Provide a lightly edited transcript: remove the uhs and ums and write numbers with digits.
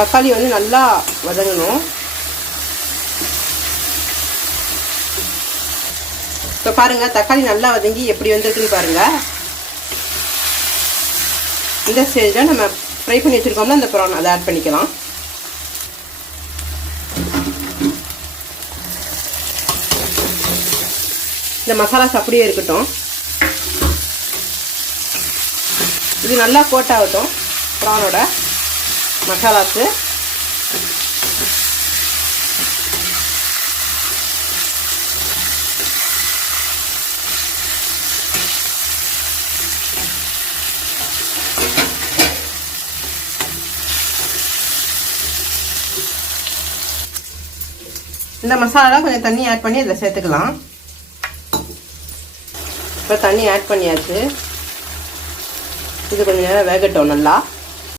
தக்காளி வந்து நல்லா வதங்கணும். இப்போ பாருங்கள் தக்காளி நல்லா வதங்கி எப்படி வந்திருக்குன்னு பாருங்கள். இந்த ஸ்டேஜில் நம்ம ஃப்ரை பண்ணி வச்சுருக்கோம்ல அந்த ப்ரான் அதை ஆட் பண்ணிக்கலாம். இந்த மசாலாஸ் அப்படியே இருக்கட்டும். இது நல்லா கோட் ஆகட்டும் ப்ரானோட மசாலாஸு. இந்த மசாலாலாம் கொஞ்சம் தண்ணி ஆட் பண்ணி இதில் சேர்த்துக்கலாம். இப்போ தண்ணி ஆட் பண்ணியாச்சு. இது கொஞ்சம் நேரம் வேகட்டும் நல்லா.